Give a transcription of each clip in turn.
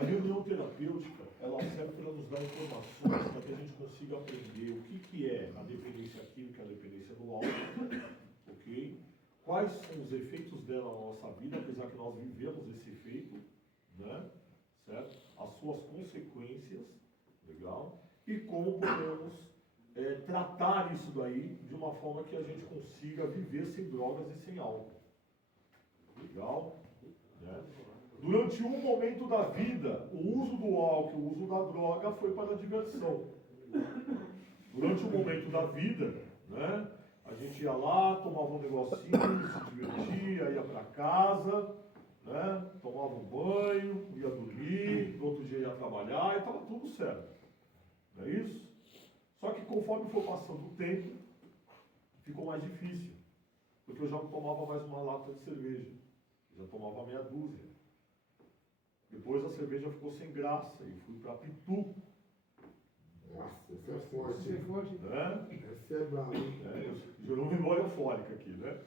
A reunião terapêutica, ela serve para nos dar informações para que a gente consiga aprender o que é a dependência química, a dependência do álcool, ok? Quais são os efeitos dela na nossa vida, apesar que nós vivemos esse efeito, né? Certo? As suas consequências, legal? E como podemos tratar isso daí de uma forma que a gente consiga viver sem drogas e sem álcool. Legal? Né? Durante um momento da vida, o uso do álcool, o uso da droga foi para a diversão. Durante um momento da vida, né, a gente ia lá, tomava um negocinho, se divertia, ia para casa, né, tomava um banho, ia dormir, no outro dia ia trabalhar e estava tudo certo. Não é isso? Só que conforme foi passando o tempo, ficou mais difícil. Porque eu já não tomava mais uma lata de cerveja. Eu já tomava meia dúzia. Depois a cerveja ficou sem graça e fui para Pitu. Nossa, esse é forte. Esse é forte. Né? Esse é bravo. Gerou uma memória eufórica aqui, né?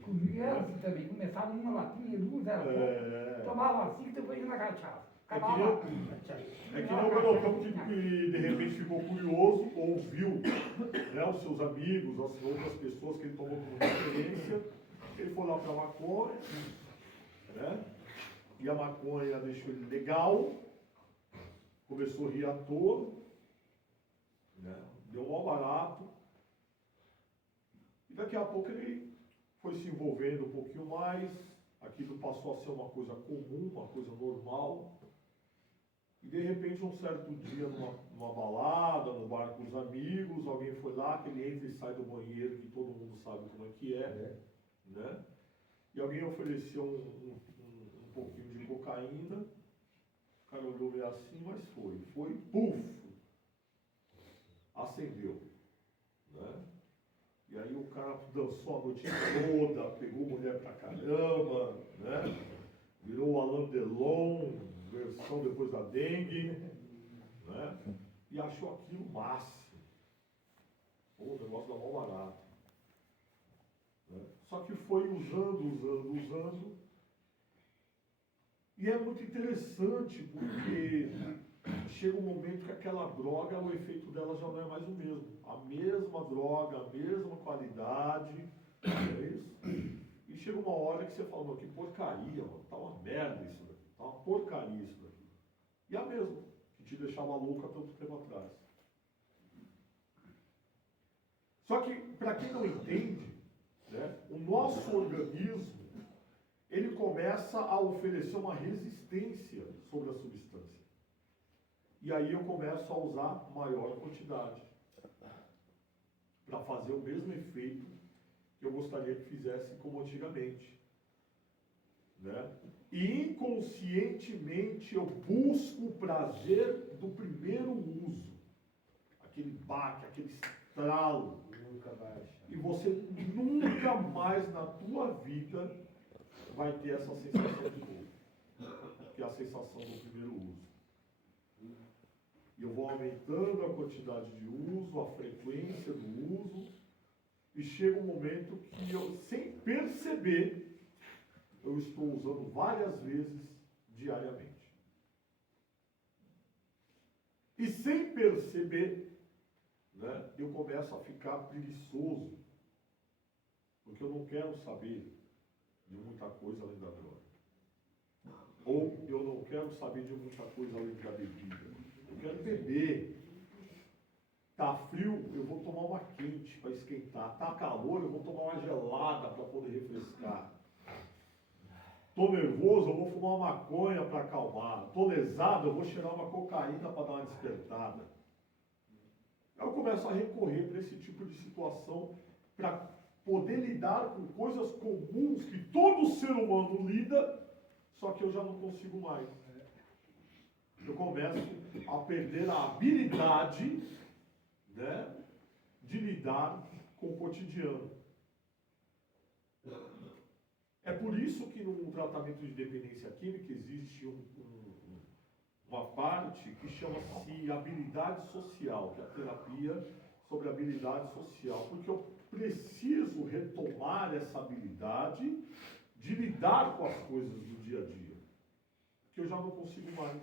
Comigo era assim também. Começava numa latinha, duas, era pouco. Tomava assim, depois ia na cachaça. Acabava. É que nem o garotão que de repente ficou curioso, ouviu, né, os seus amigos, as outras pessoas que ele tomou como referência. Ele foi lá para a maconha, né? E a maconha deixou ele legal, começou a rir à toa, né? Deu um mal barato. E daqui a pouco ele foi se envolvendo um pouquinho mais, aquilo passou a ser uma coisa comum, uma coisa normal. E de repente, um certo dia, numa balada, no bar com os amigos, alguém foi lá, que ele entra e sai do banheiro, que todo mundo sabe como é que é, né? E alguém ofereceu um pouquinho de cocaína, o cara olhou meio assim, mas foi, puf, acendeu, né? E aí o cara dançou a noite toda, pegou mulher pra caramba, né? Virou o Alain Delon, versão depois da dengue, né? E achou aquilo máximo. O negócio da mão barata. Né? Só que foi usando. E é muito interessante porque chega um momento que aquela droga, o efeito dela já não é mais o mesmo. A mesma droga, a mesma qualidade, é isso? E chega uma hora que você fala, não, que porcaria, mano, tá uma merda isso daqui, tá uma porcaria isso daqui. E é a mesma, que te deixava louco há tanto tempo atrás. Só que, para quem não entende, né, o nosso organismo, ele começa a oferecer uma resistência sobre a substância. E aí eu começo a usar maior quantidade, para fazer o mesmo efeito que eu gostaria que fizesse como antigamente. Né? E inconscientemente eu busco o prazer do primeiro uso. Aquele baque, aquele estralo. Nunca vai achar. E você nunca mais na tua vida vai ter essa sensação de novo. Que é a sensação do primeiro uso. E eu vou aumentando a quantidade de uso, a frequência do uso. E chega um momento que eu, sem perceber, eu estou usando várias vezes diariamente. E sem perceber, né, eu começo a ficar preguiçoso, porque eu não quero saber de muita coisa além da droga. Ou eu não quero saber de muita coisa além da bebida. Eu quero beber. Tá frio, eu vou tomar uma quente para esquentar. Tá calor, eu vou tomar uma gelada para poder refrescar. Tô nervoso, eu vou fumar uma maconha para acalmar. Tô lesado, eu vou cheirar uma cocaína para dar uma despertada. Eu começo a recorrer para esse tipo de situação para poder lidar com coisas comuns que todo ser humano lida, só que eu já não consigo mais. Eu começo a perder a habilidade, né, de lidar com o cotidiano. É por isso que no tratamento de dependência química existe uma parte que chama-se habilidade social, que é a terapia sobre habilidade social, porque eu preciso retomar essa habilidade de lidar com as coisas do dia a dia, que eu já não consigo mais.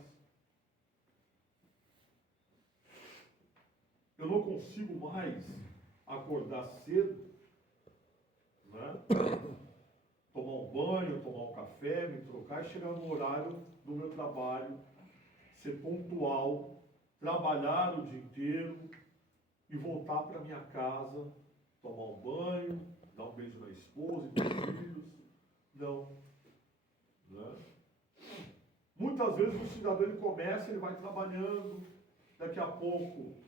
Eu não consigo mais acordar cedo, né? Tomar um banho, tomar um café, me trocar e chegar no horário do meu trabalho, ser pontual, trabalhar o dia inteiro e voltar para minha casa, tomar um banho, dar um beijo na esposa e nos filhos. Não. Né? Muitas vezes o cidadão ele começa, ele vai trabalhando, daqui a pouco,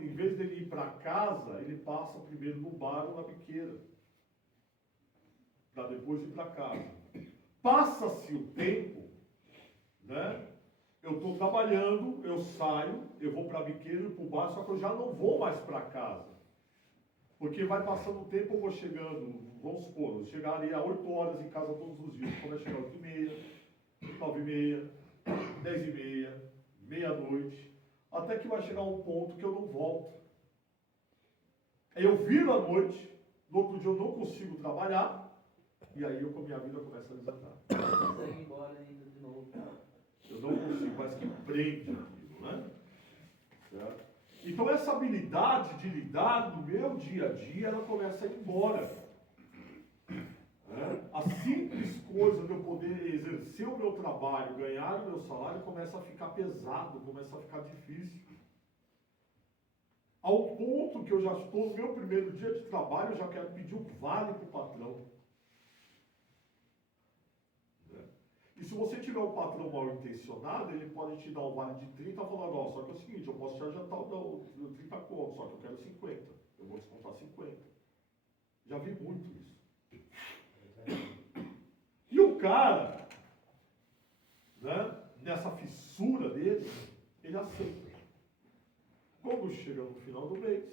em vez dele ir para casa, ele passa primeiro no bar ou na biqueira, para depois ir para casa. Passa-se o tempo, né? Eu estou trabalhando, eu saio, eu vou para a biqueira e para o bar, só que eu já não vou mais para casa. Porque vai passando o tempo, eu vou chegando, vamos supor, eu chegaria a 8 horas em casa todos os dias, quando eu chegar 8h30, 9h30, 10h30, meia-noite, até que vai chegar um ponto que eu não volto. Aí eu viro à noite, no outro dia eu não consigo trabalhar, e aí minha vida começa a desandar. Você ir embora ainda de novo. Eu não consigo, mas que prende aquilo, né? Certo? Então essa habilidade de lidar no meu dia a dia, ela começa a ir embora. Né? A simples coisa de eu poder exercer o meu trabalho, ganhar o meu salário, começa a ficar pesado, começa a ficar difícil. Ao ponto que eu já estou no meu primeiro dia de trabalho, eu já quero pedir um vale para o patrão. E se você tiver um patrão mal intencionado, ele pode te dar um vale de 30 e falar, não, só que é o seguinte, eu posso te adiantar o 30 conto, só que eu quero 50. Eu vou descontar 50. Já vi muito isso. E o cara, né, nessa fissura dele, ele aceita. Quando chega no final do mês,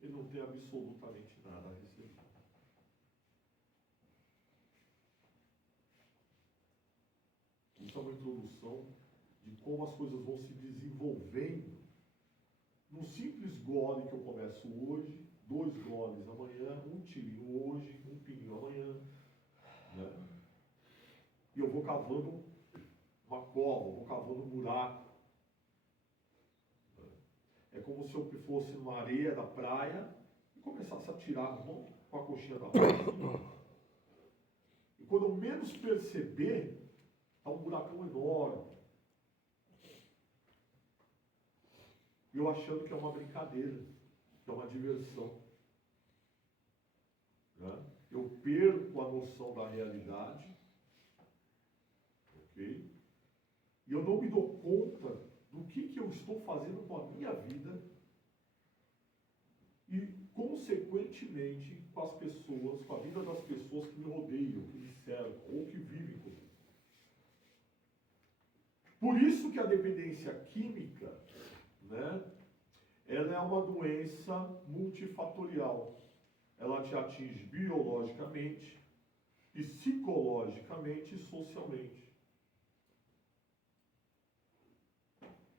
ele não tem absolutamente nada a receber. Isso é uma introdução de como as coisas vão se desenvolvendo. Num simples gole que eu começo hoje, 2 goles amanhã, um tirinho hoje, um pininho amanhã. Né? E eu vou cavando uma cova, vou cavando um buraco. É como se eu fosse numa areia da praia e começasse a tirar com a coxinha da praia. E quando eu menos perceber, está um buracão enorme. E eu achando que é uma brincadeira, que é uma diversão. Né? Eu perco a noção da realidade. Ok? E eu não me dou conta do que eu estou fazendo com a minha vida e, consequentemente, com as pessoas, com a vida das pessoas que me rodeiam, que me cercam ou que vivem comigo. Por isso que a dependência química, né, ela é uma doença multifatorial. Ela te atinge biologicamente, psicologicamente e socialmente.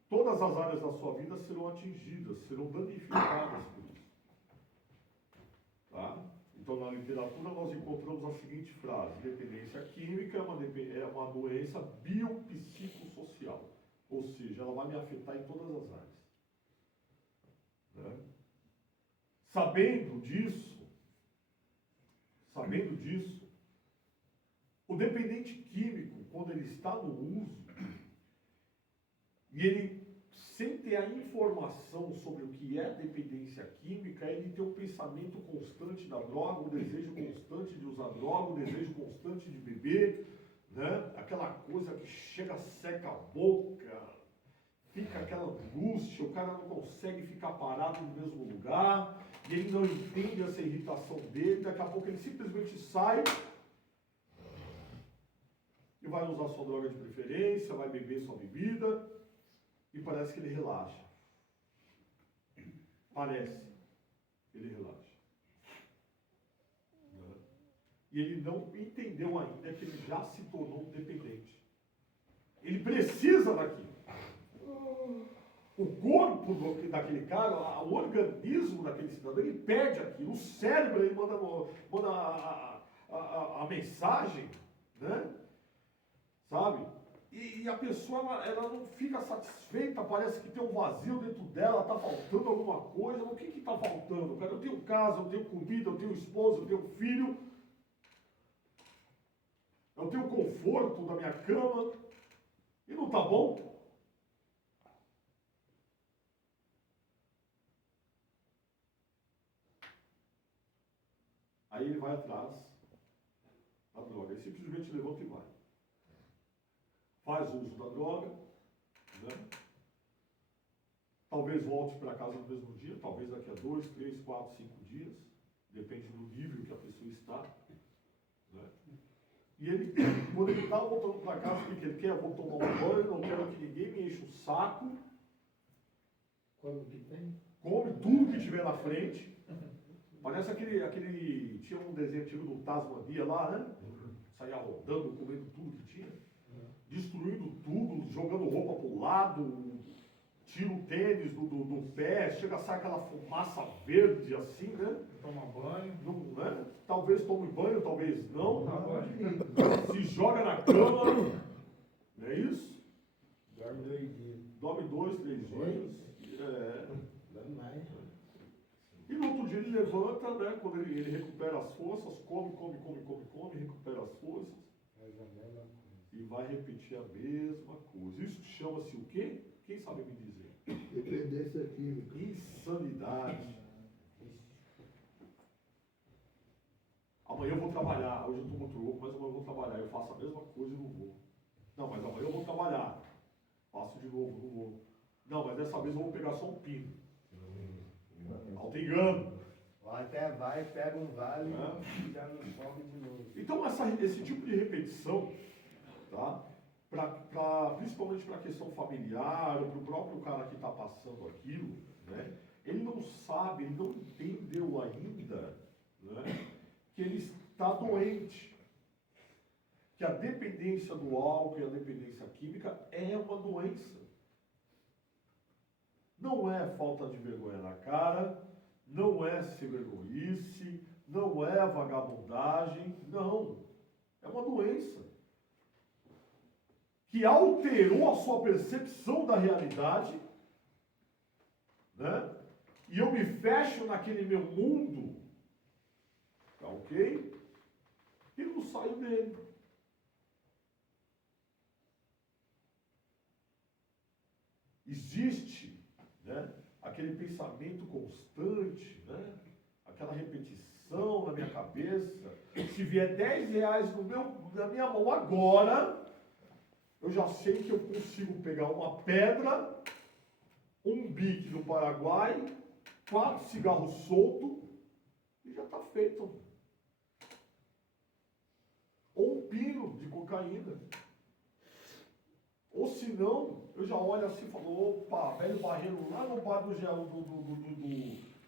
Todas as áreas da sua vida serão atingidas, serão danificadas por isso. Tá? Então, na literatura, nós encontramos a seguinte frase: dependência química é uma doença biopsicossocial. Ou seja, ela vai me afetar em todas as áreas. Né? Sabendo disso, o dependente químico, quando ele está no uso, e ele, sem ter a informação sobre o que é dependência química, ele tem um pensamento constante da droga, um desejo constante de usar droga, um desejo constante de beber, né? Aquela coisa que chega, seca a boca, fica aquela angústia, o cara não consegue ficar parado no mesmo lugar, e ele não entende essa irritação dele, daqui a pouco ele simplesmente sai e vai usar sua droga de preferência, vai beber sua bebida, e parece que ele relaxa. Parece que ele relaxa. Né? E ele não entendeu ainda que ele já se tornou um dependente. Ele precisa daquilo. O corpo daquele cara, o organismo daquele cidadão, ele pede aquilo. O cérebro, ele manda a mensagem, né? Sabe? E e a pessoa, ela não fica satisfeita, parece que tem um vazio dentro dela, está faltando alguma coisa. O que está faltando? Cara, eu tenho casa, eu tenho comida, eu tenho esposa, eu tenho filho, eu tenho conforto da minha cama, e não está bom? Aí ele vai atrás da droga, ele simplesmente levanta e vai. Faz uso da droga, né? Talvez volte para casa no mesmo dia, talvez daqui a 2, 3, 4, 5 dias, depende do nível que a pessoa está, né? E ele, quando ele está voltando para casa, o que ele quer? Eu vou tomar um banho, não quero que ninguém me enche o saco. Quando que tem? Come tudo que tiver na frente. Parece aquele. Tinha um desenho antigo do Tasmania lá, né? Saía rodando, comendo tudo que tinha. Destruindo tudo, jogando roupa pro lado, tira o tênis do pé, chega a sair aquela fumaça verde assim, né? Toma banho. Não, né? Talvez tome banho, talvez não. Toma banho. Se joga na cama, não é isso? Dorme 2 dias. Dorme 2, 3 dias. É. Dorme mais. E no outro dia ele levanta, né? Quando ele recupera as forças, come, recupera as forças. Faz a mesma coisa. E vai repetir a mesma coisa. Isso chama-se o quê? Quem sabe me dizer? Dependência química. Insanidade. Amanhã eu vou trabalhar. Hoje eu estou muito louco, mas amanhã eu vou trabalhar. Eu faço a mesma coisa e não vou. Não, mas amanhã eu vou trabalhar. Faço de novo, não vou. Não, mas dessa vez eu vou pegar só um pino. Alto engano. Ou até vai, pega um vale É. e já não sobe de novo. Então esse tipo de repetição, tá? Principalmente para a questão familiar, ou para o próprio cara que está passando aquilo, né? Ele não sabe, ele não entendeu ainda, né? Que ele está doente. Que a dependência do álcool e a dependência química é uma doença. Não é falta de vergonha na cara, não é sem vergonhice, não é vagabundagem, não. É uma doença que alterou a sua percepção da realidade, né? E eu me fecho naquele meu mundo, tá ok? E não saio dele. Existe, né, aquele pensamento constante, né, aquela repetição na minha cabeça. Se vier 10 reais na minha mão agora, eu já sei que eu consigo pegar uma pedra, um bique do Paraguai, 4 cigarros soltos e já está feito. Ou um pino de cocaína. Ou se não, eu já olho assim e falo, opa, velho barreiro lá no bar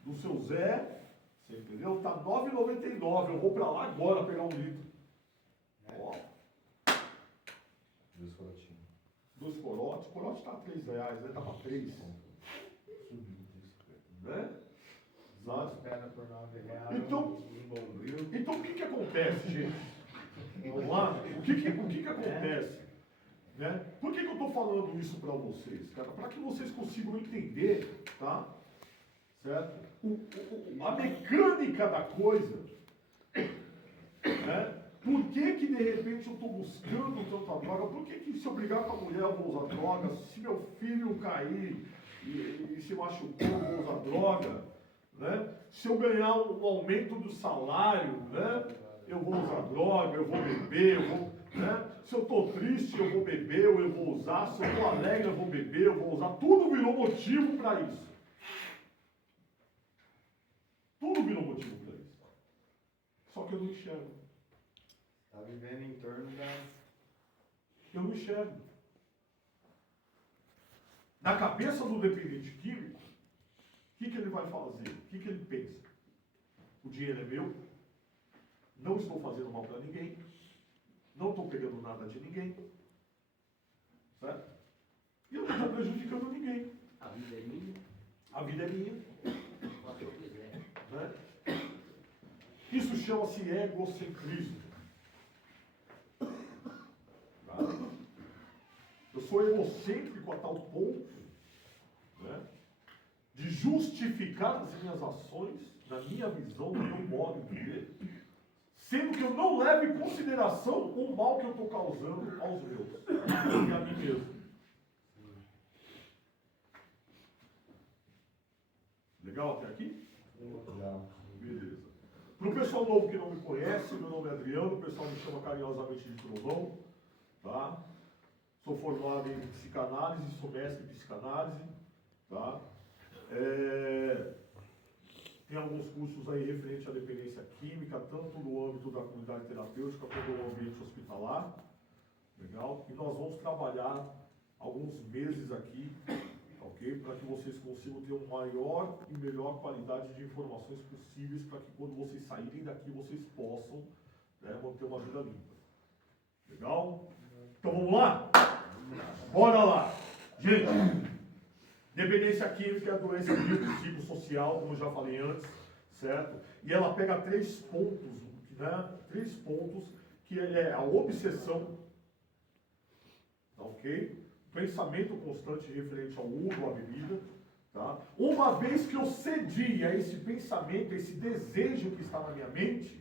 do seu Zé, você entendeu? Tá R$ 9,99, eu vou pra lá agora pegar 1 litro. Ó, 2 corotinhos. 2 corotes, corote tá R$ 3, né? Tá pra 3. Né? Exato. Espera por 9 reais. Então, então o que acontece, gente? Vamos lá? O que acontece? Né? Por que eu estou falando isso para vocês, cara? Para que vocês consigam entender, tá? Certo? A mecânica da coisa, né? Por que de repente eu estou buscando tanta droga? Por que se eu brigar com a mulher eu vou usar droga? Se meu filho cair e se machucou eu vou usar droga? Né? Se eu ganhar um aumento do salário, né? Eu vou usar droga, eu vou beber, eu vou... Né? Se eu estou triste, eu vou beber, ou eu vou usar. Se eu estou alegre, eu vou beber, eu vou usar. Tudo virou motivo para isso. Tudo virou motivo para isso. Só que eu não enxergo. Está vivendo em torno da... Eu não enxergo. Na cabeça do dependente químico, o que ele vai fazer? O que ele pensa? O dinheiro é meu, não estou fazendo mal para ninguém, não estou pegando nada de ninguém, certo? E eu não estou prejudicando ninguém. A vida é minha, A vida é minha. faço o que eu quiser. Né? Isso chama-se egocentrismo. Tá? sou egocêntrico a tal ponto, né, de justificar as minhas ações, na minha visão, no meu modo de ver, sendo que eu não levo em consideração o mal que eu estou causando aos meus e a mim mesmo. Legal até aqui? Legal. Beleza. Para o pessoal novo que não me conhece, meu nome é Adriano, o pessoal me chama carinhosamente de Trovão, tá? Sou formado em psicanálise, sou mestre em psicanálise, tá? Tem alguns cursos aí referentes à dependência química, tanto no âmbito da comunidade terapêutica quanto no ambiente hospitalar, legal? E nós vamos trabalhar alguns meses aqui, ok? Para que vocês consigam ter uma maior e melhor qualidade de informações possíveis, para que quando vocês saírem daqui, vocês possam, né, manter uma vida limpa. Legal? Então vamos lá? Bora lá! Gente, dependência química é a doença biopsicossocial, como eu já falei antes, certo? E ela pega 3 pontos, né? 3 pontos, que é a obsessão, tá, ok? Pensamento constante referente ao uso, à bebida, tá? Uma vez que eu cedi a esse pensamento, a esse desejo que está na minha mente,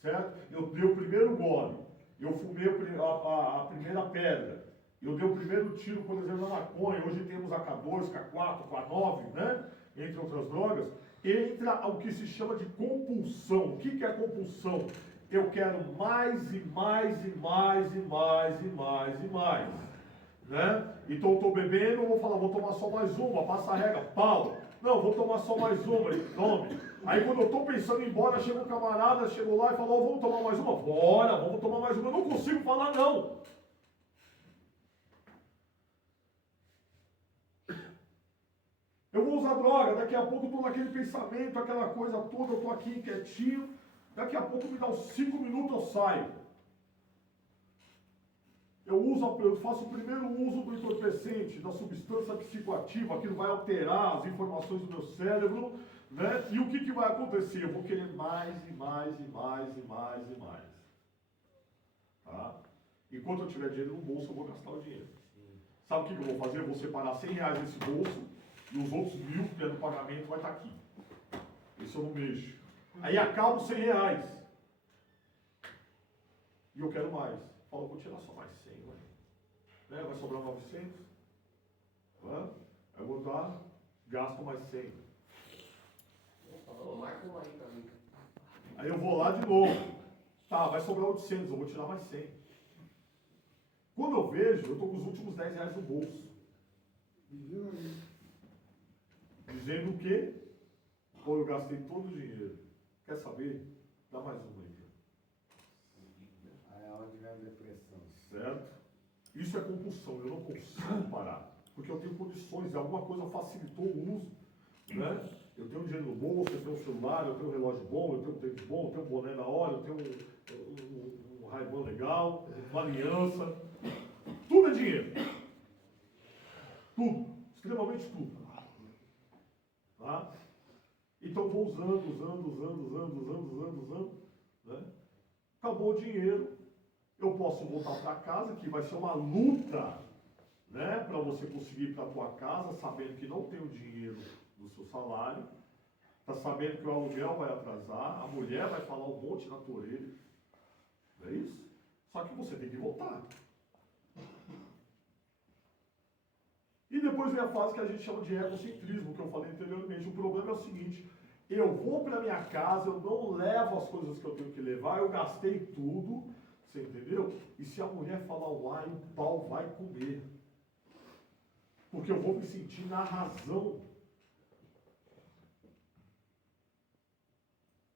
certo? Eu dei o primeiro gole, eu fumei a primeira pedra, eu dei o primeiro tiro, por exemplo, na maconha, hoje temos a K2, K4, K9, né? Entre outras drogas, entra o que se chama de compulsão. O que é compulsão? Eu quero mais e mais e mais e mais e mais e mais. Né? Então eu estou bebendo, eu vou falar, vou tomar só mais uma, passa a regra, pau. Não, vou tomar só mais uma, tome. Aí quando eu estou pensando em ir embora, chega um camarada, chegou lá e falou, vamos tomar mais uma? Bora, vamos tomar mais uma. Eu não consigo falar não. Eu vou usar droga, daqui a pouco eu estou naquele pensamento, aquela coisa toda, eu estou aqui quietinho, daqui a pouco me dá uns 5 minutos, eu saio. Eu faço o primeiro uso do entorpecente, da substância psicoativa, aquilo vai alterar as informações do meu cérebro, né? E o que vai acontecer? Eu vou querer mais e mais e mais e mais e mais. Tá? Enquanto eu tiver dinheiro no bolso, eu vou gastar o dinheiro. Sabe o que eu vou fazer? Eu vou separar R$100 desse bolso e os outros 1.000 que é do pagamento vai estar aqui. Esse eu não mexo. Aí acaba os R$100. E eu quero mais. Fala, vou tirar só mais 100, né? Vai sobrar 900. Aí eu vou dar, gasto mais 100. Marca um aí pra mim. Aí eu vou lá de novo. Tá, vai sobrar 800, eu vou tirar mais 100. Quando eu vejo, eu estou com os últimos R$10 no bolso. Dizendo o quê? Pô, eu gastei todo o dinheiro. Quer saber? Dá mais uma aí. Aí é onde vem a depressão. Certo? Isso é compulsão, eu não consigo parar. Porque eu tenho condições, alguma coisa facilitou o uso. Né? Eu tenho dinheiro no bolso, eu tenho um celular, eu tenho um relógio bom, eu tenho um tênis bom, eu tenho um boné na hora, eu tenho um Ray-Ban legal, uma aliança. Tudo é dinheiro. Tudo. Extremamente tudo. Tá? Então vou usando. Né? Acabou o dinheiro. Eu posso voltar para casa, que vai ser uma luta, né, para você conseguir ir para a tua casa, sabendo que não tem o dinheiro do seu salário, está sabendo que o aluguel vai atrasar, a mulher vai falar um monte na tua orelha. Não é isso? Só que você tem que voltar. E depois vem a fase que a gente chama de egocentrismo, que eu falei anteriormente. O problema é o seguinte, eu vou para minha casa, eu não levo as coisas que eu tenho que levar, eu gastei tudo, você entendeu? E se a mulher falar uai, o pau vai comer. Porque eu vou me sentir na razão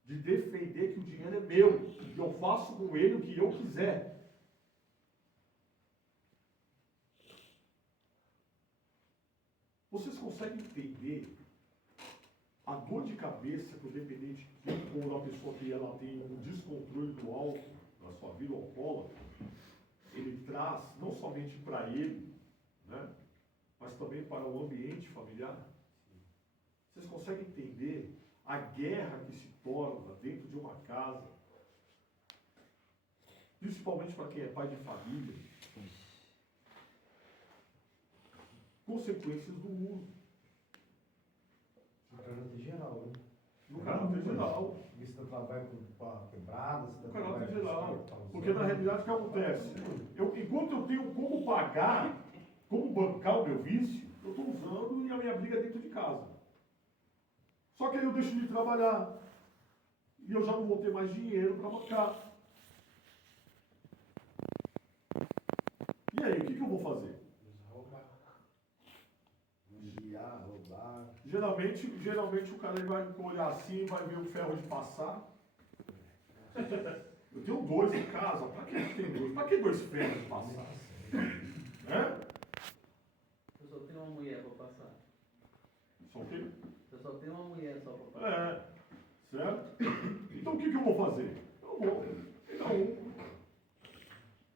de defender que o dinheiro é meu, e eu faço com ele o que eu quiser. Vocês conseguem entender a dor de cabeça que o dependente químico ou a pessoa que ela tem um descontrole do álcool na sua vida alcoólatra, ele traz não somente para ele, né, mas também para o ambiente familiar? Vocês conseguem entender a guerra que se torna dentro de uma casa, principalmente para quem é pai de família? consequências do uso. O caráter geral, né? No caráter geral. Isso não vai para quebrada, No caráter geral. Porque na realidade o que acontece? Enquanto eu tenho como pagar, como bancar o meu vício, eu estou usando e a minha briga é dentro de casa. Só que aí eu deixo de trabalhar. E eu já não vou ter mais dinheiro para bancar. E aí, o que eu vou fazer? Vigiar, roubar. Geralmente o cara ele vai olhar assim, vai ver o ferro de passar. Eu tenho 2 em casa. Para que tem 2? Para que 2 ferros de passar? Eu só tenho uma mulher para passar. Só tem? Eu só tenho uma mulher só para passar. Certo? Então o que eu vou fazer? Eu vou pegar um.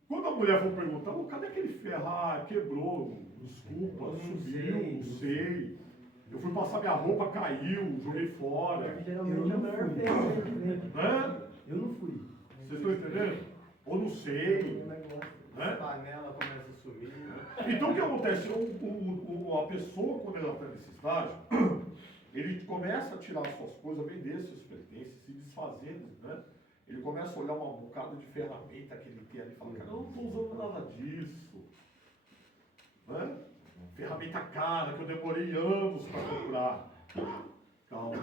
Quando a mulher for perguntar, cadê aquele ferro? Ah, quebrou, desculpa, subiu, não sei. Eu fui passar minha roupa, caiu, joguei fora. Geralmente é o maior ferro. Eu não fui. Vocês estão entendendo? Ou não sei. A panela começa a sumir. Então o que acontece? A pessoa, quando ela está nesse estágio, ele começa a tirar suas coisas, vender seus pertences, se desfazer, né? Ele começa a olhar um bocado de ferramenta que ele tem ali e fala, cara, eu não estou usando nada disso. Né? Ferramenta cara que eu demorei anos para comprar. Calma.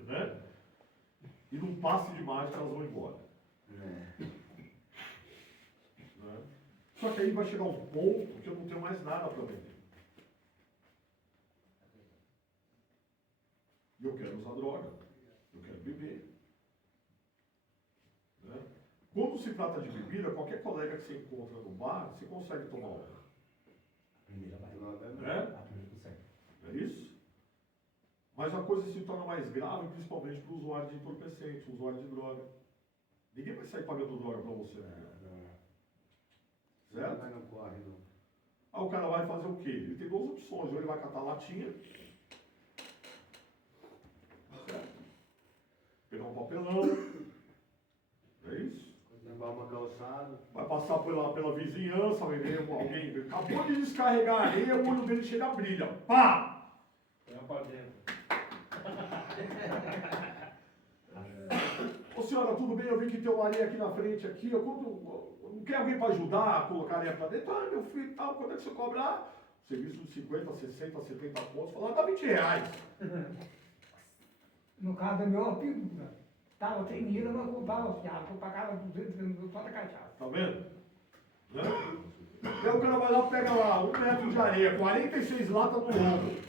Né? E num passe de mágica elas vão embora. Né? Só que aí vai chegar um ponto que eu não tenho mais nada para vender. E eu quero usar droga. Eu quero beber. Né? Quando se trata de bebida, qualquer colega que você encontra no bar, você consegue tomar uma. É isso? Mas a coisa se torna mais grave, principalmente para o usuário de entorpecentes, o usuário de droga. Ninguém vai sair pagando droga para você. Certo? Mas não corre, não. Aí o cara vai fazer o quê? Ele tem 2 opções. Ou ele vai catar latinha, certo? Pegar um papelão, é isso? Levar uma calçada. Vai passar pela vizinhança, vai ver alguém acabou de descarregar a areia, o olho dele chega a brilha. Pá! Põe pra dentro. Ô senhora, tudo bem? Eu vi que tem uma areia aqui na frente, aqui. Não quer alguém para ajudar a colocar a areia para dentro? Ah, meu filho, tal, quanto é que você cobra? Ah, serviço de 50, 60, 70 pontos. Falar, dá 20 reais. No caso do meu apelido, estava sem dinheiro, eu não comprava fiado, eu pagava 200 euros só da cachaça. Tá vendo? Né? Aí o cara vai lá, pega lá 1 metro de areia, 46 latas no ombro,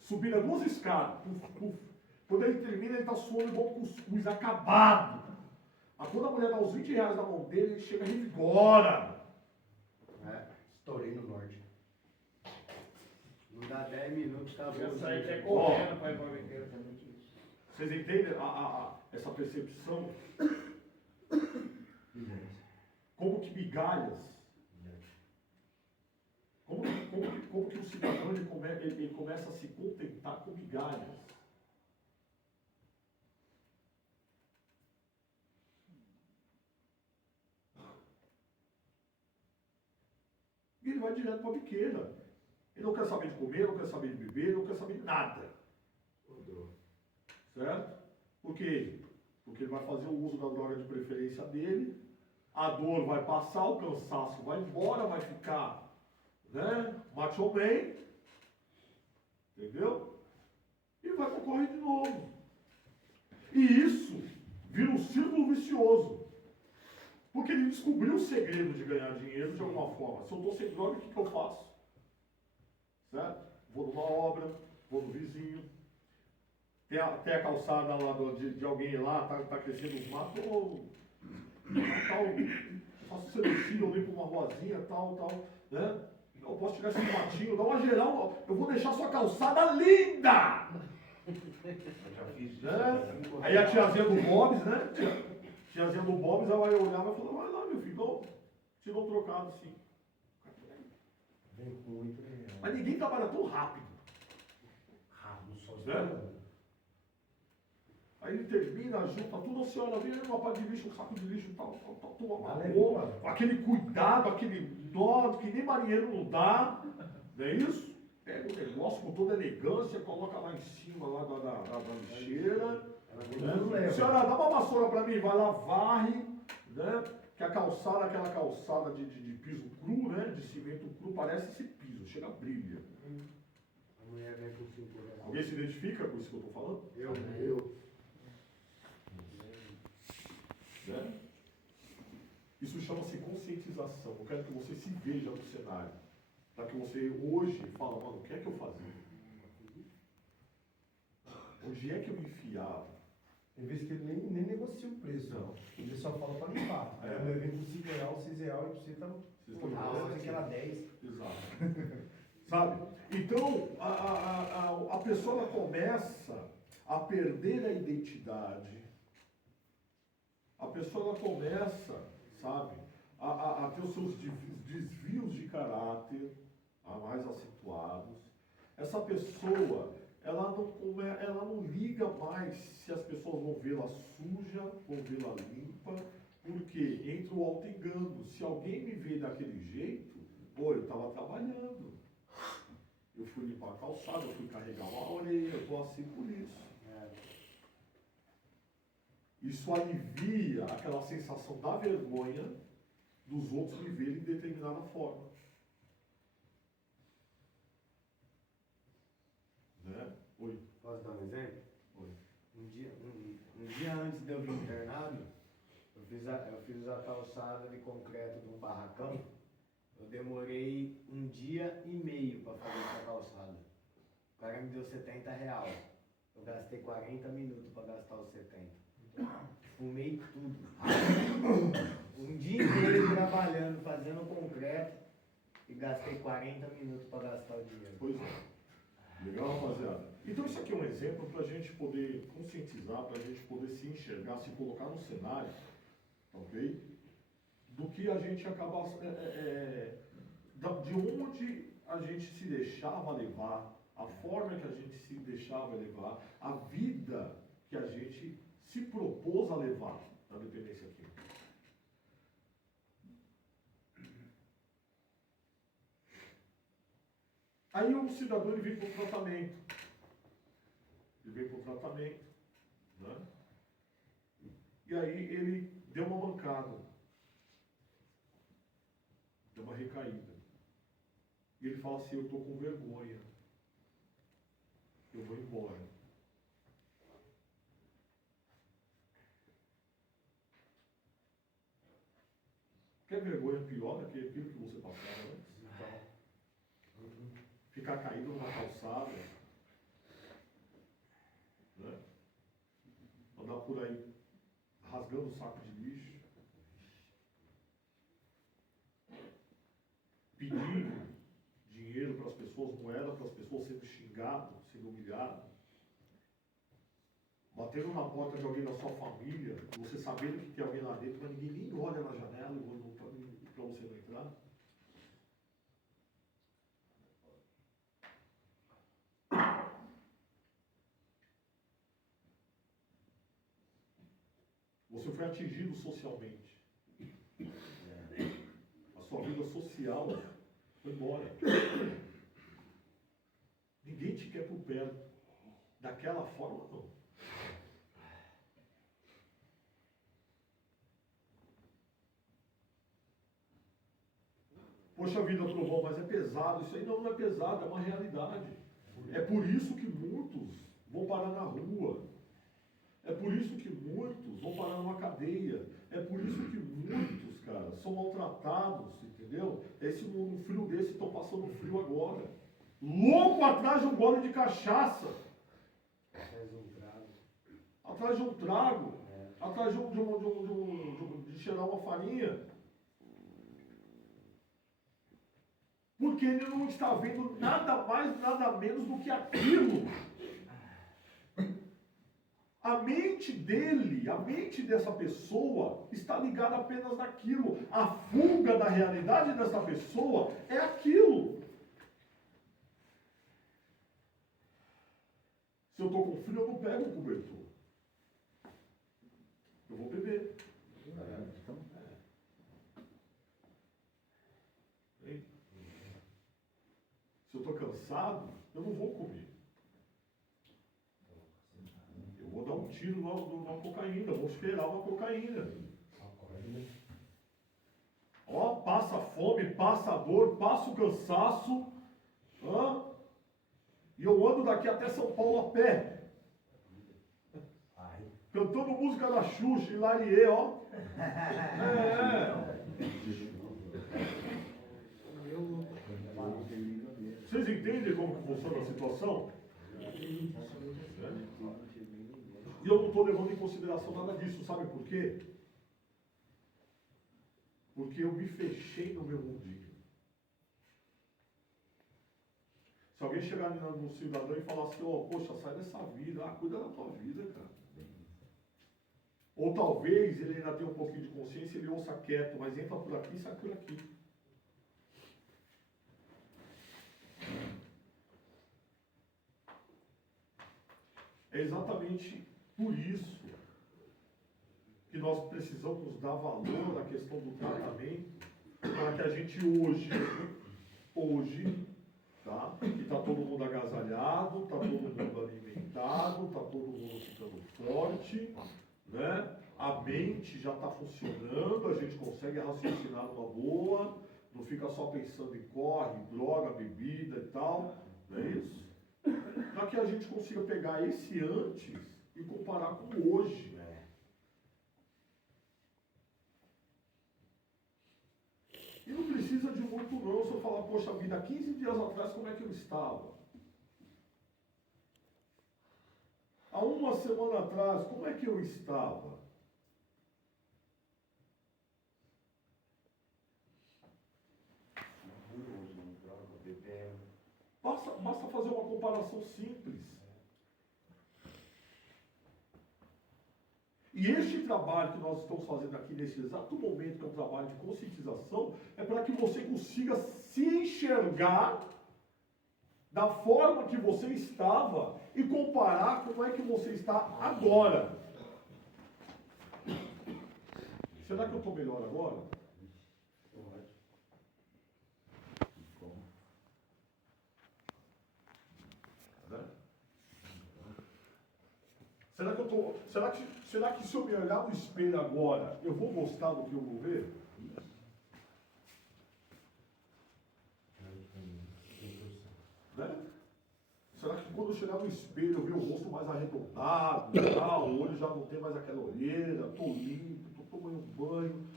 subindo 2 escadas. Puf, puf. Quando ele termina, ele está suando igual um cuscuz, acabado. Mas quando a mulher dá os 20 reais na mão dele, ele chega e revigora. Estourei no norte. Não dá 10 minutos, tá bom. Eu saí até correndo para ir para o inteiro. Vocês entendem essa percepção? Como que migalhas, como que o cidadão ele começa a se contentar com migalhas. E ele vai direto para a biqueira. Ele não quer saber de comer, não quer saber de beber, não quer saber de nada. Certo? Por quê? Porque ele vai fazer o uso da droga de preferência dele, a dor vai passar, o cansaço vai embora, vai ficar, né, macho man, entendeu? E vai concorrer de novo. E isso vira um círculo vicioso. Porque ele descobriu o segredo de ganhar dinheiro de alguma forma. Se eu estou sem droga, o que eu faço? Certo? Vou numa obra, vou no vizinho. Tem a calçada lá de alguém lá, tá crescendo os matos, tal, faço celestino, eu limpo uma ruazinha, tal, né? Eu posso tirar esse matinho, dá uma geral, eu vou deixar sua calçada linda! Né? Aí a tiazinha do Bob's, né? Tiazinha do Bob's, ela vai olhar e vai falar, vai lá, meu filho, então, tirou um trocado assim. Vem com 8 reais. Mas ninguém trabalha tão rápido. Rápido, só Né? Aí ele termina, junta tudo, a senhora vem uma pá de lixo, um saco de lixo, tal, toma uma roupa, aquele cuidado, aquele nó que nem marinheiro não dá, Não é isso? Pega o negócio com toda elegância, coloca lá em cima lá da lixeira. Né? Senhora, dá uma vassoura para mim, vai lá, varre, né? Que a calçada, aquela calçada de piso cru, né? De cimento cru, parece esse piso, chega a brilha. A mulher vem com 5 reais. Alguém se identifica com isso que eu estou falando? Eu. Né? Isso chama-se conscientização. Eu quero que você se veja no cenário. Para que você hoje fala, mano, o que é que eu fazia? Onde é que eu me enfiava? Tem vezes que ele nem negocia o preço, Não. Ele só fala para limpar. Aí É. a mulher vem com 5 reais, 6 reais, e você tá. Vocês Pô, estão eu pensei que era 10. Exato. Sabe? Então, a pessoa ela começa a perder a identidade. A pessoa ela começa, sabe, a ter os seus desvios de caráter mais acentuados. Essa pessoa, ela não liga mais se as pessoas vão vê-la suja, vão vê-la limpa, porque entra o auto-engano. Se alguém me vê daquele jeito, pô, eu estava trabalhando. Eu fui limpar a calçada, eu fui carregar uma orelha, eu estou assim por isso. Isso alivia aquela sensação da vergonha dos outros me verem de determinada forma. Né? Oi. Posso dar um exemplo? Oi. Um dia antes de eu vir internado, eu fiz a calçada de concreto de um barracão. Eu demorei 1 dia e meio para fazer essa calçada. O cara me deu 70 reais. Eu gastei 40 minutos para gastar os 70. Fumei tudo. 1 dia inteiro trabalhando, fazendo concreto e gastei 40 minutos para gastar o dinheiro. Pois é. Legal, rapaziada? Então isso aqui é um exemplo para a gente poder conscientizar, para a gente poder se enxergar, se colocar no cenário, ok? Do que a gente acaba, de onde a gente se deixava levar, a forma que a gente se deixava levar, a vida que a gente se propôs a levar na dependência química. Aí o cidadão ele vem para o tratamento. Ele vem para o tratamento, né? E aí ele deu uma mancada. Deu uma recaída. E ele fala assim, eu estou com vergonha. Eu vou embora. Quer vergonha pior do que aquilo que você passava antes? Ficar caído numa calçada, né? Andar por aí rasgando o saco de lixo, pedindo dinheiro para as pessoas, moeda para as pessoas, sendo xingado, sendo humilhado, batendo na porta de alguém da sua família, você sabendo que tem alguém lá dentro, mas ninguém nem olha na janela para você não entrar. Você foi atingido socialmente. A sua vida social foi embora. Ninguém te quer por perto. Daquela forma, não. Poxa vida, Trovão, mas é pesado. Isso aí não é pesado, é uma realidade. É por isso que muitos vão parar na rua. É por isso que muitos vão parar numa cadeia. É por isso que muitos, cara, são maltratados, entendeu? Esse mundo frio desse estão passando frio agora. Louco atrás de um gole de cachaça. Atrás de um trago. Atrás de cheirar uma farinha. Porque ele não está vendo nada mais, nada menos do que aquilo. A mente dele, a mente dessa pessoa está ligada apenas naquilo. A fuga da realidade dessa pessoa é aquilo. Se eu estou com frio, eu não pego o cobertor. Eu vou beber. Se eu estou cansado, eu não vou comer. Eu vou dar um tiro na cocaína, eu vou cheirar uma cocaína. Ó, passa a fome, passa a dor, passa o cansaço. E eu ando daqui até São Paulo a pé. Cantando música da Xuxa, Hilarie, ó. Vocês entendem como que funciona a situação? E eu não estou levando em consideração nada disso, sabe por quê? Porque eu me fechei no meu mundinho. Se alguém chegar no cidadão e falar assim, poxa, sai dessa vida, cuida da tua vida, cara. Ou talvez ele ainda tenha um pouquinho de consciência, ele ouça quieto, mas entra por aqui e sai por aqui. É exatamente por isso que nós precisamos dar valor à questão do tratamento, para que a gente hoje, tá? Que está todo mundo agasalhado, está todo mundo alimentado, está todo mundo ficando forte, né? A mente já está funcionando, a gente consegue raciocinar numa boa, não fica só pensando em corre, droga, bebida e tal, não é isso? Para que a gente consiga pegar esse antes e comparar com o hoje. E não precisa de muito não, se eu falar, poxa vida, há 15 dias atrás como é que eu estava? Há uma semana atrás, como é que eu estava? Basta fazer uma comparação simples. E este trabalho que nós estamos fazendo aqui nesse exato momento, que é um trabalho de conscientização, é para que você consiga se enxergar da forma que você estava e comparar como é que você está agora. Será que eu estou melhor agora? Será que se eu me olhar no espelho agora, eu vou gostar do que eu vou ver? Né? Será que quando eu chegar no espelho eu ver o rosto mais arredondado, o olho já não tem mais aquela olheira, estou limpo, estou tomando banho,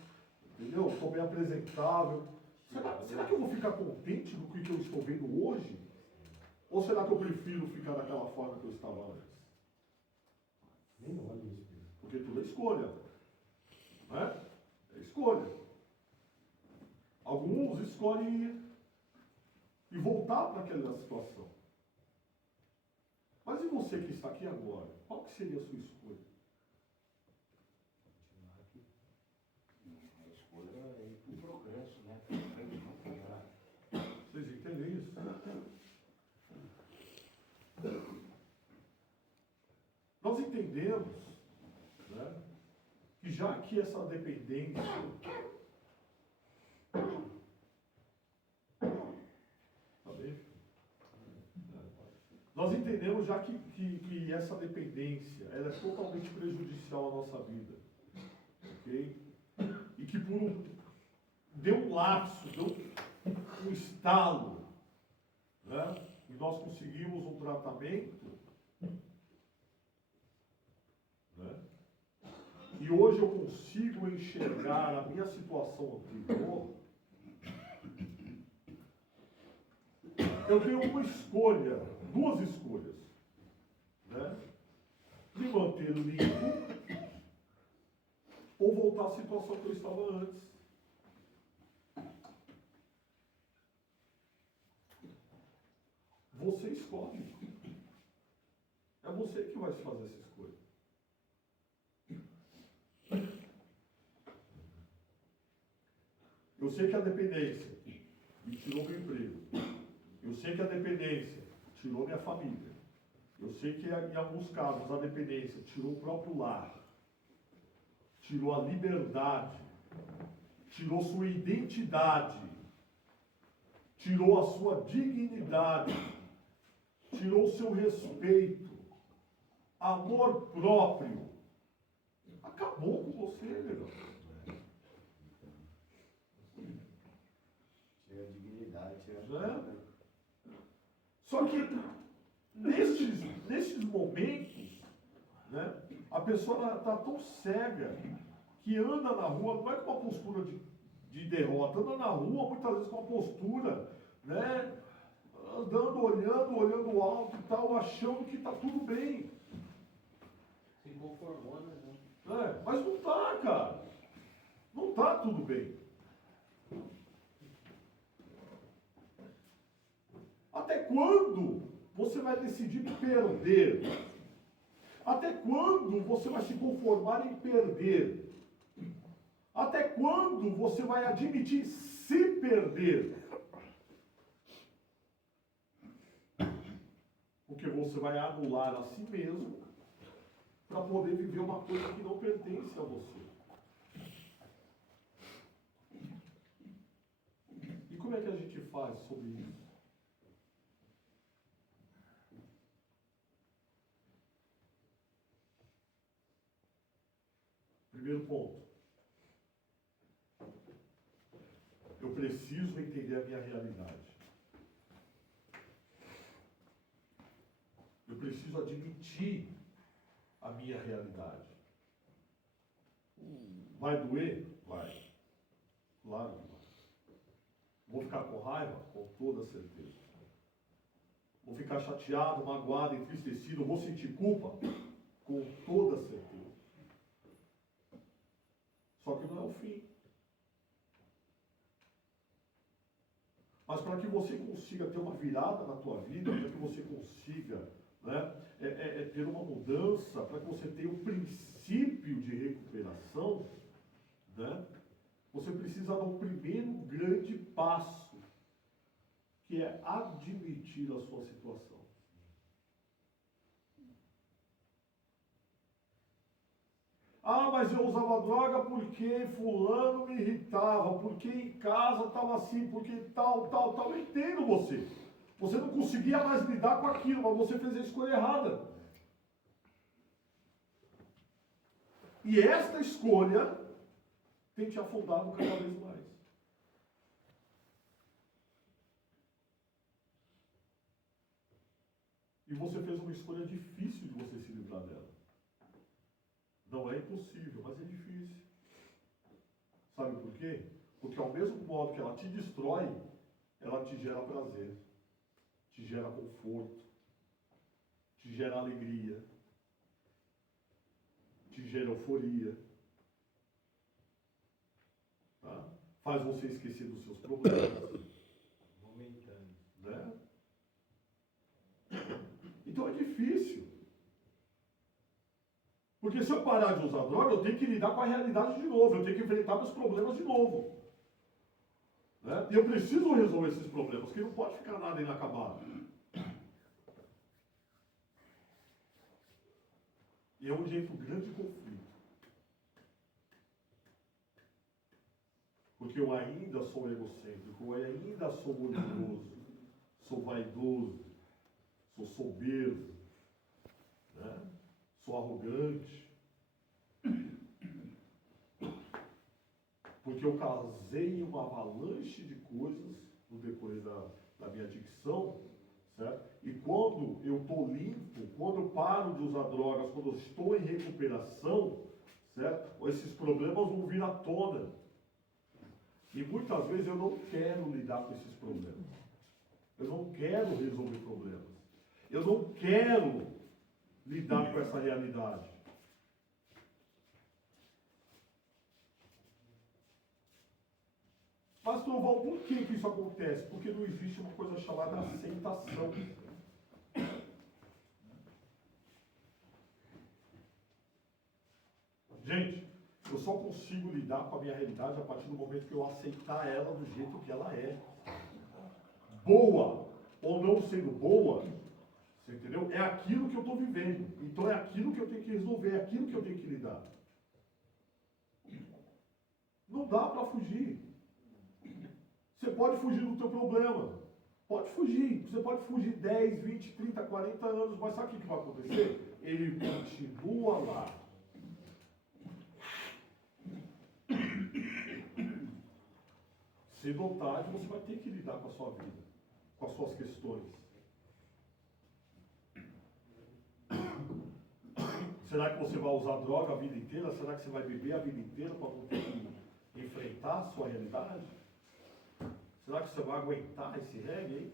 entendeu? Estou bem apresentável. Será que eu vou ficar contente do que eu estou vendo hoje? Ou será que eu prefiro ficar daquela forma que eu estava antes? Nem olha isso. Porque tudo é escolha. Né? É escolha. Alguns escolhem e voltar para aquela situação. Mas e você que está aqui agora? Qual que seria a sua escolha? A escolha é ir para o progresso, né? Vocês entendem isso? Nós entendemos, né, que já que essa dependência tá bem? Nós entendemos já que essa dependência ela é totalmente prejudicial à nossa vida, ok? E que deu um lapso, deu um estalo, né? E nós conseguimos um tratamento, né? E hoje eu consigo enxergar a minha situação anterior. Eu tenho uma escolha, duas escolhas, né? Me manter limpo ou voltar à situação que eu estava antes. Você escolhe. É você que vai fazer essa escolha. Eu sei que a dependência me tirou meu emprego. Eu sei que a dependência tirou minha família. Eu sei que em alguns casos a dependência tirou o próprio lar. Tirou a liberdade. Tirou sua identidade. tirou a sua dignidade, tirou o seu respeito, amor próprio, acabou com você, meu. Tira a dignidade, tira a Né? Só que nestes momentos, né, a pessoa está tão cega que anda na rua, não é com uma postura de derrota, anda na rua muitas vezes com uma postura, né, andando, olhando alto e tal, achando que está tudo bem. Se conformou, né? Mas não está, cara. Não está tudo bem. Até quando você vai decidir perder? Até quando você vai se conformar em perder? Até quando você vai admitir se perder? Porque você vai anular a si mesmo para poder viver uma coisa que não pertence a você. E como é que a gente faz sobre isso? Primeiro ponto. Eu preciso entender a minha realidade. Eu preciso admitir a minha realidade. Vai doer? Vai. Claro que vai. Vou ficar com raiva? Com toda certeza. Vou ficar chateado, magoado, entristecido, vou sentir culpa? Com toda certeza. Só que não é o fim. Mas para que você consiga ter uma virada na tua vida, para que você consiga, né, ter uma mudança, para que você tenha um princípio de recuperação, né, você precisa dar o primeiro grande passo, que é admitir a sua situação. Ah, mas eu usava droga porque fulano me irritava, porque em casa estava assim, porque tal. Eu entendo você. Você não conseguia mais lidar com aquilo, mas você fez a escolha errada. E esta escolha tem te afundado cada vez mais. E você fez uma escolha difícil de você se livrar dela. Não é impossível, mas é difícil. Sabe por quê? Porque ao mesmo modo que ela te destrói, ela te gera prazer, te gera conforto, te gera alegria, te gera euforia. Tá? Faz você esquecer dos seus problemas. momentâneo. Né? Então é difícil. Porque se eu parar de usar droga, eu tenho que lidar com a realidade de novo, eu tenho que enfrentar meus problemas de novo. Né? E eu preciso resolver esses problemas, porque não pode ficar nada inacabado. E é onde entra um grande conflito. Porque eu ainda sou egocêntrico, eu ainda sou orgulhoso, sou vaidoso, sou soberbo, né? Sou arrogante. Porque eu casei em uma avalanche de coisas no decorrer da minha adicção, certo? E quando eu estou limpo, quando eu paro de usar drogas, quando eu estou em recuperação, certo? Esses problemas vão vir à tona. E muitas vezes eu não quero lidar com esses problemas. Eu não quero resolver problemas. Eu não quero lidar com essa realidade. Mas, Trovão, por que isso acontece? Porque não existe uma coisa chamada aceitação. Gente, eu só consigo lidar com a minha realidade a partir do momento que eu aceitar ela do jeito que ela é. Boa ou não sendo boa, você entendeu? É aquilo que eu estou vivendo. Então é aquilo que eu tenho que resolver, é aquilo que eu tenho que lidar. Não dá para fugir. Você pode fugir do teu problema. Pode fugir. Você pode fugir 10, 20, 30, 40 anos, mas sabe o que vai acontecer? Ele continua lá. Cedo ou tarde, você vai ter que lidar com a sua vida, com as suas questões. Será que você vai usar droga a vida inteira? Será que você vai beber a vida inteira para não ter que enfrentar a sua realidade? Será que você vai aguentar esse reggae aí?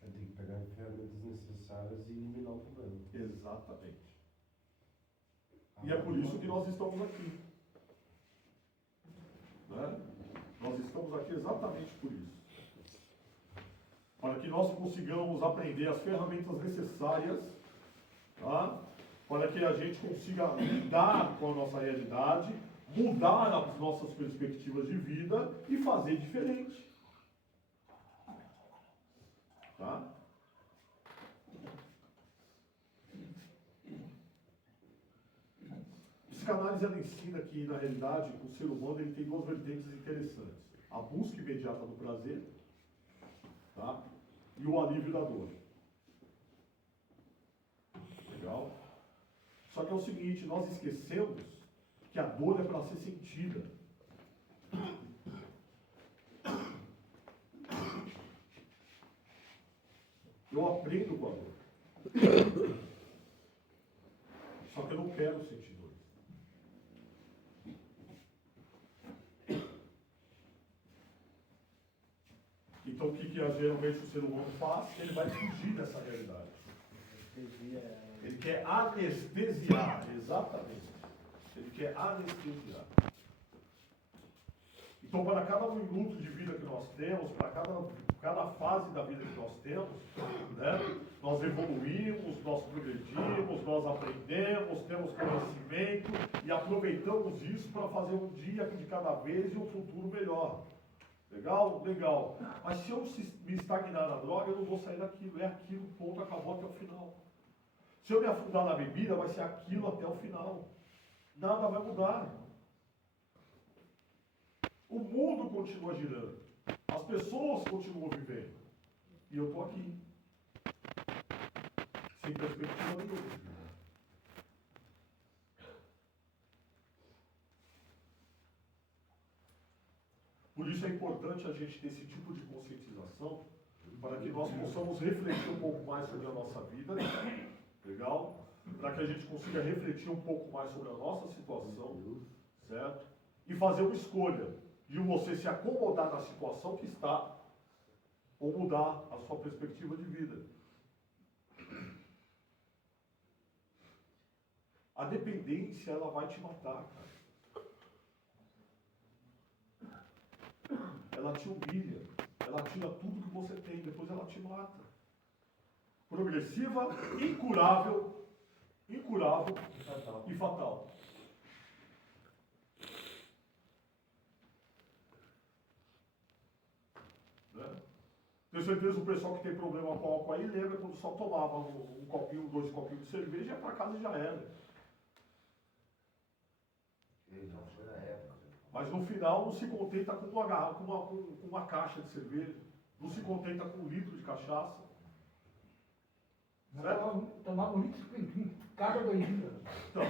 Tem que pegar as ferramentas necessárias e eliminar o problema. Exatamente. E é por isso que nós estamos aqui. Né? Nós estamos aqui exatamente por isso. Para que nós consigamos aprender as ferramentas necessárias, tá? Para que a gente consiga lidar com a nossa realidade, mudar as nossas perspectivas de vida e fazer diferente. Tá? Psicanálise ela ensina que, na realidade, o ser humano ele tem duas vertentes interessantes. A busca imediata do prazer, tá? E o alívio da dor. Legal? Só que é o seguinte, nós esquecemos que a dor é para ser sentida. Eu aprendo com a dor. Só que eu não quero sentir dor. Então o que geralmente o ser humano faz? Ele vai fugir dessa realidade. Ele quer anestesiar, exatamente. Ele quer anestesiar. Então, para cada minuto de vida que nós temos, para cada fase da vida que nós temos, né, nós evoluímos, nós progredimos, nós aprendemos, temos conhecimento e aproveitamos isso para fazer um dia de cada vez e um futuro melhor. Legal? Legal. Mas se eu me estagnar na droga, eu não vou sair daquilo. É aquilo, ponto, acabou até o final. Se eu me afundar na bebida, vai ser aquilo até o final. Nada vai mudar. O mundo continua girando. As pessoas continuam vivendo. E eu estou aqui. Sem perspectiva nenhuma. Por isso é importante a gente ter esse tipo de conscientização para que nós possamos refletir um pouco mais sobre a nossa vida, legal? Para que a gente consiga refletir um pouco mais sobre a nossa situação, certo? E fazer uma escolha de você se acomodar na situação que está ou mudar a sua perspectiva de vida. A dependência, ela vai te matar, cara. Ela te humilha, ela tira tudo que você tem, depois ela te mata. Progressiva, incurável e fatal. Né? Tenho certeza que o pessoal que tem problema com álcool aí lembra quando só tomava um copinho, 2 copinhos de cerveja e ia para casa e já era. Mas no final não se contenta com uma caixa de cerveja, não se contenta com 1 litro de cachaça. Certo? Tomava 1 litro de cada 2 dias. Então,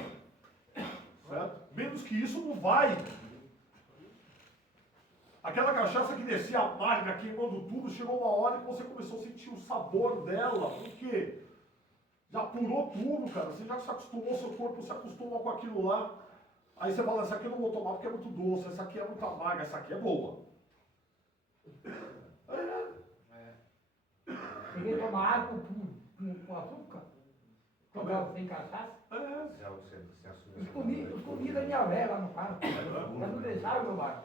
certo? Menos que isso não vai. Aquela cachaça que descia amarga, queimando tudo, chegou uma hora que você começou a sentir o sabor dela. Por quê? Já apurou tudo, cara. Você já se acostumou, seu corpo se acostumou com aquilo lá. Aí você fala, essa aqui eu não vou tomar porque é muito doce, essa aqui é muito amarga, essa aqui é boa. Cheguei a tomar água com açúcar, tomava sem cachaça. Escondi da minha velha lá no quarto. Já não deixava meu bar.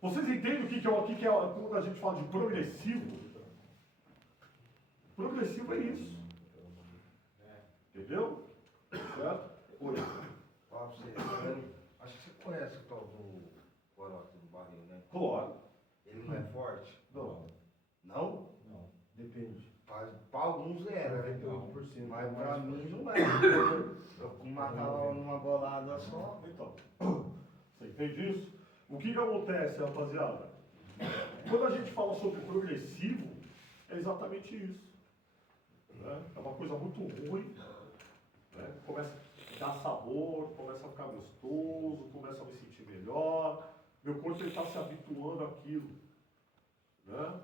Vocês entendem o que é quando a gente fala de progressivo? Progressivo é isso. Entendeu? Certo? Oi. Fala pra você, acho que você conhece o tal do corote do barril, né? Claro. Ele não é forte? Não. Não? Não, depende. Pra Mas pra alguns era, né? 98%. Mas pra mim não é. Eu matava numa bolada só. Então, você entende isso? O que acontece, rapaziada? Quando a gente fala sobre progressivo, é exatamente isso. Né? É uma coisa muito ruim. Né? Começa a dar sabor, começa a ficar gostoso, começa a me sentir melhor. Meu corpo está se habituando àquilo. Né?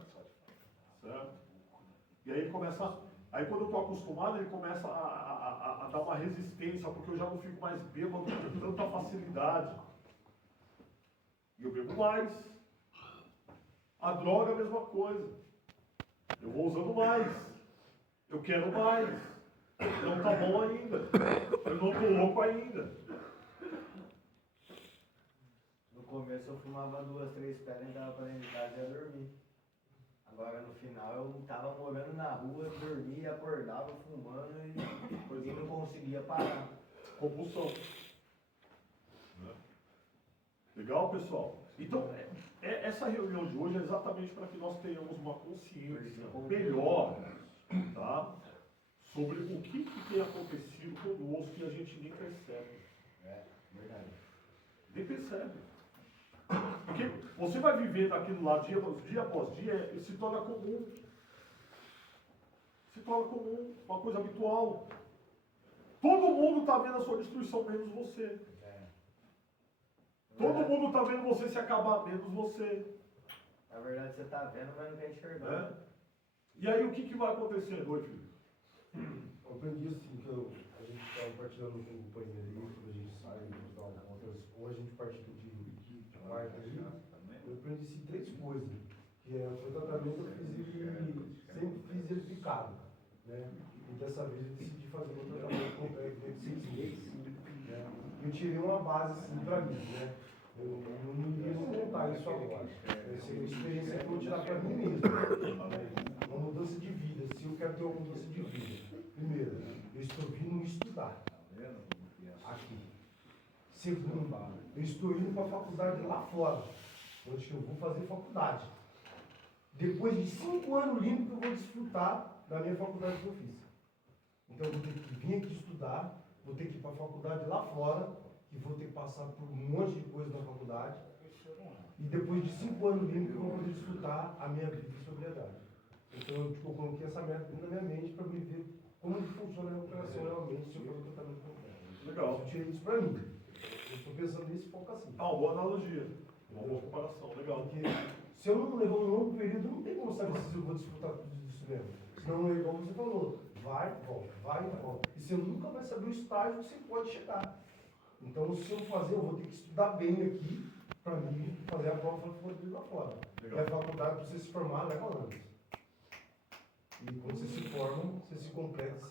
Certo? E aí começa. Aí quando eu estou acostumado, ele começa a dar uma resistência, porque eu já não fico mais bêbado com tanta facilidade. E eu bebo mais. A droga é a mesma coisa. Eu vou usando mais. Eu quero mais. Não tá bom ainda. Eu não tô louco ainda. No começo eu fumava 2, 3 pedras, entrava pra dentro de casa e ia dormir. Agora no final eu tava morando na rua, dormia, acordava fumando e não conseguia parar. Compulsão. Né? Legal, pessoal? Então, essa reunião de hoje é exatamente para que nós tenhamos uma consciência melhor, tá? Sobre o que tem acontecido conosco que a gente nem percebe. É, verdade. Nem percebe. Porque você vai vivendo aquilo lá dia após dia e se torna comum. Se torna comum, uma coisa habitual. Todo mundo está vendo a sua destruição, menos você. Todo mundo está vendo você se acabar, menos você. Na verdade você tá vendo, mas não quer enxergar. Né? E aí o que vai acontecer, Oi, filho? Eu aprendi assim, que a gente estava partilhando com o companheiro ali, quando a gente sai, ou a gente partilha de marca ali, eu aprendi assim 3 coisas, que é o tratamento eu sempre fiz ele picado, né? E dessa vez eu decidi fazer um tratamento completo de 6 meses, né? Eu tirei uma base assim pra mim, né? Eu não iria montar isso agora. Essa é uma experiência que eu vou tirar pra mim mesmo. Uma mudança de vida, se eu quero ter uma mudança de vida. Primeiro, eu estou vindo estudar. Aqui. Segundo, eu estou indo para a faculdade lá fora, onde eu vou fazer faculdade. Depois de 5 anos limpos que eu vou desfrutar da minha faculdade que eu fiz. Então eu vou ter que vir aqui estudar, vou ter que ir para a faculdade lá fora, e vou ter que passar por um monte de coisa na faculdade. E depois de 5 anos limpos eu vou poder desfrutar a minha vida de sobriedade. Então eu coloquei essa meta na minha mente para me ver como funciona a minha operação realmente, se eu fazer o tratamento completo. Legal. Eu tirei isso para mim. Eu estou pensando nisso foco assim. Ah, uma boa analogia. Uma boa comparação, legal. Porque se eu não levar um longo período, não tem como saber se eu vou desfrutar tudo disso mesmo. Senão é igual você falou, vai e volta. E você nunca vai saber o estágio que você pode chegar. Então, se eu fazer, eu vou ter que estudar bem aqui para mim fazer a prova lá fora. Legal. E a faculdade, para você se formar, leva anos. E quando você se forma, você se completa,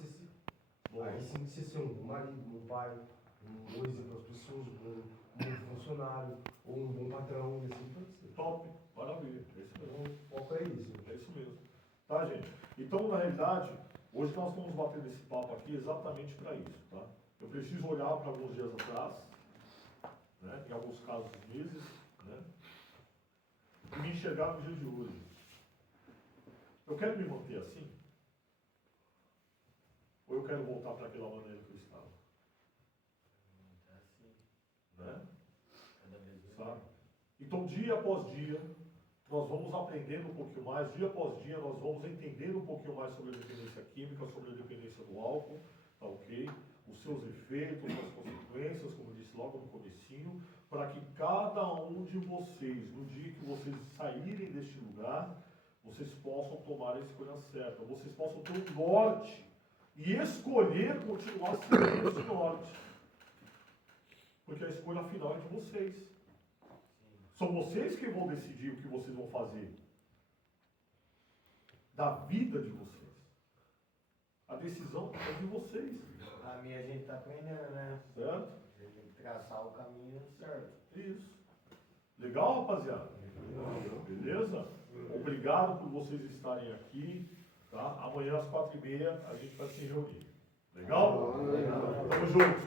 aí sim você ser um marido, um pai, um exemplo para as pessoas, um funcionário, ou um bom patrão, e assim pode ser. Top, maravilha. Esse mesmo. Então, o foco é isso. É isso mesmo. Tá, gente? Então, na realidade, hoje nós estamos batendo esse papo aqui exatamente para isso, tá? Eu preciso olhar para alguns dias atrás, né? Em alguns casos meses, né? E me enxergar no dia de hoje. Eu quero me manter assim? Ou eu quero voltar para aquela maneira que eu estava? Né? Sabe? Então, dia após dia, nós vamos aprendendo um pouquinho mais, dia após dia, nós vamos entendendo um pouquinho mais sobre a dependência química, sobre a dependência do álcool, tá ok? Os seus efeitos, as consequências, como eu disse logo no comecinho, para que cada um de vocês, no dia que vocês saírem deste lugar, vocês possam tomar a escolha certa, vocês possam ter um norte e escolher continuar seguindo esse norte. Porque a escolha final é de vocês. São vocês que vão decidir o que vocês vão fazer da vida de vocês. A decisão é de vocês. A minha a gente está aprendendo, né? Certo? A gente tem que traçar o caminho certo. Isso. Legal, rapaziada? Beleza? Obrigado por vocês estarem aqui. Tá? Amanhã às 4h30 a gente vai se reunir. Legal? Tamo junto.